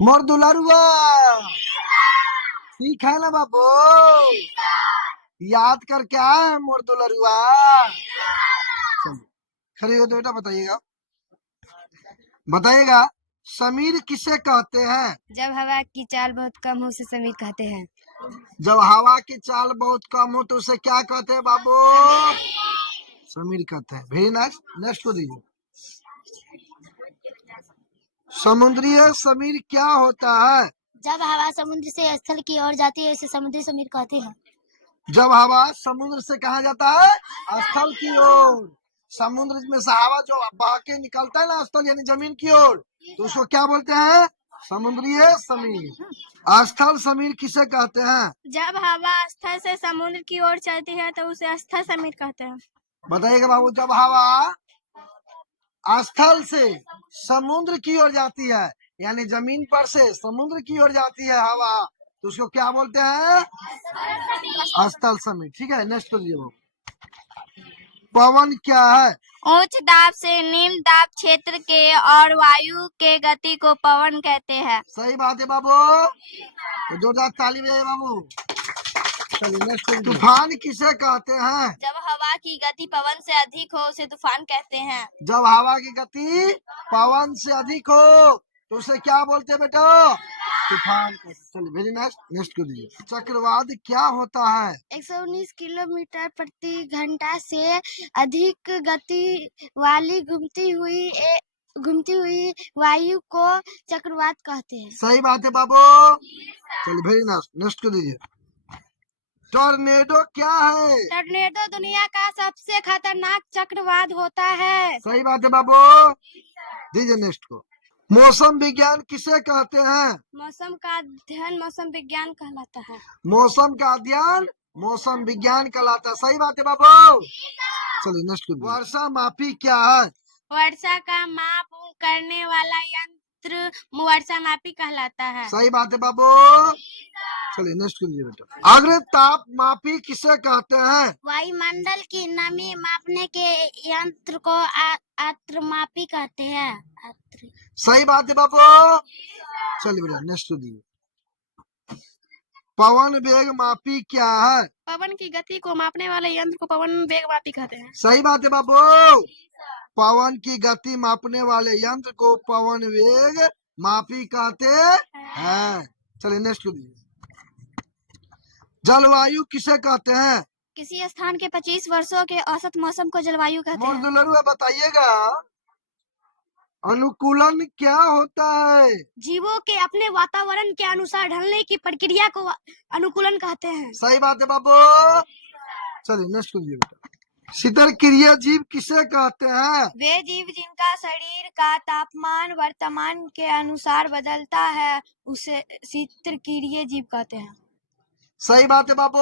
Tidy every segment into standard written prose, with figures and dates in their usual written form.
मोर दुलारुआ ठीक है ना बाबू। याद कर क्या है मोर दुलारुआ। चलो खड़े हो तो बेटा बताइएगा बताइएगा समीर किसे कहते हैं। जब हवा की चाल बहुत कम हो उसे समीर कहते हैं। जब हवा की चाल बहुत कम हो तो उसे क्या कहते हैं बाबू। समीर कहते हैं। Very nice. नेक्स्ट को दीजिए। समुद्री समीर क्या होता है। जब हवा समुद्र से स्थल की ओर जाती है उसे समुद्री समीर कहते हैं। जब हवा समुद्र से कहा जाता है स्थल की ओर। समुद्र में से हवा जो बह के निकलता है ना स्थल यानी जमीन की ओर तो उसको क्या बोलते हैं समुद्री समीर। स्थल समीर किसे कहते हैं। जब हवा स्थल से समुद्र की ओर चलती है तो उसे स्थल समीर कहते हैं। बताइएगा बाबू जब हवा स्थल से समुद्र की ओर जाती है यानी जमीन पर से समुद्र की ओर जाती है हवा तो उसको क्या बोलते हैं स्थल समीर। ठीक है नेक्स्ट करिए बाबू। पवन क्या है। उच्च दाब से निम्न दाब क्षेत्र के और वायु के गति को पवन कहते हैं। सही बात है बाबू। तो जोरदार ताली बजाइए बाबू। चलिए नेक्स्ट करिए। तूफान किसे कहते हैं। जब हवा की गति पवन से अधिक हो उसे तूफान कहते हैं। जब हवा की गति पवन से अधिक हो तो उसे क्या बोलते हैं बेटा तूफान। चलिए वेरी नाइस। नेक्स्ट कर दीजिए। चक्रवात क्या होता है। 119 किलोमीटर प्रति घंटा से अधिक गति वाली घूमती हुई वायु को चक्रवात कहते हैं। सही बात है बाबू। चलिए वेरी नाइस। नेक्स्ट कर दीजिए। टॉर्नेडो क्या है। टॉर्नेडो दुनिया का सबसे खतरनाक चक्रवात होता है। सही बात है बाबू। दीजिए नेक्स्ट को। मौसम विज्ञान किसे कहते हैं। मौसम का अध्ययन मौसम विज्ञान कहलाता है। मौसम का अध्ययन मौसम विज्ञान कहलाता है। सही बात है बाबू। चलिए नेक्स्ट करिए। वर्षा मापी क्या है। वर्षा का माप करने वाला यंत्र वर्षा मापी कहलाता है। सही बात है बाबू। चलिए नेक्स्ट करिए बेटा। अग्र ताप मापी किसे कहते हैं। वायुमंडल की नमी मापने के यंत्र को आर्द्रमापी कहते हैं। सही बात है बाबू। चलिए बेटा नेक्स्ट करिए। पवन वेग मापी क्या है। पवन की गति को मापने वाले यंत्र को पवन वेग मापी कहते हैं। सही बात है बाबू। पवन की गति मापने वाले यंत्र को पवन वेग मापी कहते हैं। चलिए नेक्स्ट करिए। जलवायु किसे कहते हैं। किसी स्थान के 25 वर्षों के औसत मौसम को जलवायु कहते हैं। मोर बताइएगा अनुकूलन क्या होता है। जीवों के अपने वातावरण के अनुसार ढलने की प्रक्रिया को अनुकूलन कहते हैं। सही बात है बाबू। चलिए नेक्स्ट करिए बेटा। शीतलक्रिय जीव किसे कहते हैं। वे जीव जिनका शरीर का तापमान वर्तमान के अनुसार बदलता है उसे शीतलक्रिय जीव कहते हैं। सही बात है बाबू।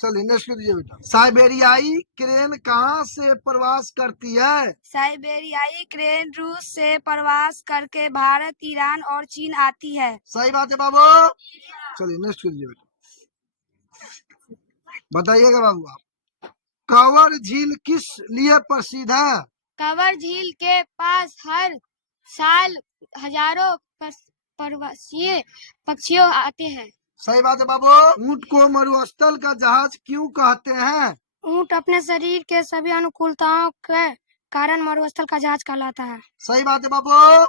चलिए नेक्स्ट करिए बेटा। साइबेरियाई क्रेन कहाँ से प्रवास करती है। साइबेरियाई क्रेन रूस से प्रवास करके भारत, ईरान और चीन आती है। सही बात है बाबू। चलिए नेक्स्ट करिए बेटा। बताइएगा बाबू आप कांवर झील किस लिए प्रसिद्ध है। कांवर झील के पास हर साल हजारों प्रवासी पक्षियों आते हैं। सही बात है बाबू। ऊंट को मरुस्थल का जहाज क्यों कहते हैं। ऊंट अपने शरीर के सभी अनुकूलताओं के कारण मरुस्थल का जहाज कहलाता है। सही बात है बाबू।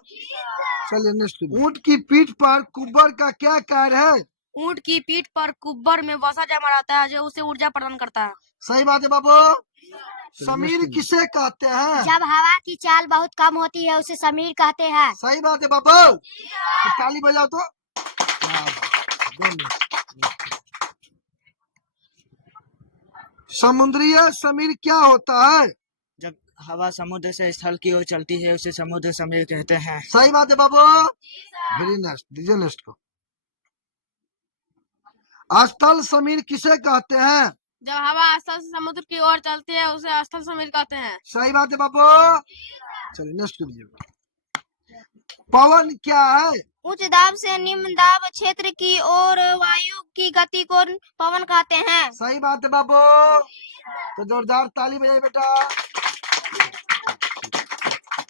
चलिए नेक्स्ट। ऊंट की पीठ पर कुब्बर का क्या कार्य है। ऊंट की पीठ पर कुब्बर में वसा जमा रहता है जो उसे ऊर्जा प्रदान करता है। सही बात है बाबू। समीर किसे कहते हैं। जब हवा की चाल बहुत कम होती है उसे समीर कहते हैं। सही बात है बाबू। ताली बजाओ तो। समुद्री समीर क्या होता है। जब हवा समुद्र से स्थल की ओर चलती है उसे समुद्र समीर कहते हैं। सही बात है बाबू। वेरी नेक्स्ट दीजिए नेक्स्ट को। स्थल समीर किसे कहते हैं। जब हवा स्थल से समुद्र की ओर चलती है उसे स्थल समीर कहते हैं। सही बात है बाबू। चलिए नेक्स्ट करिए। पवन क्या है। उच्च दाब से निम्न दाब क्षेत्र की ओर वायु की गति को पवन कहते हैं। सही बात है बाबू। तो जोरदार ताली बजाइए बेटा।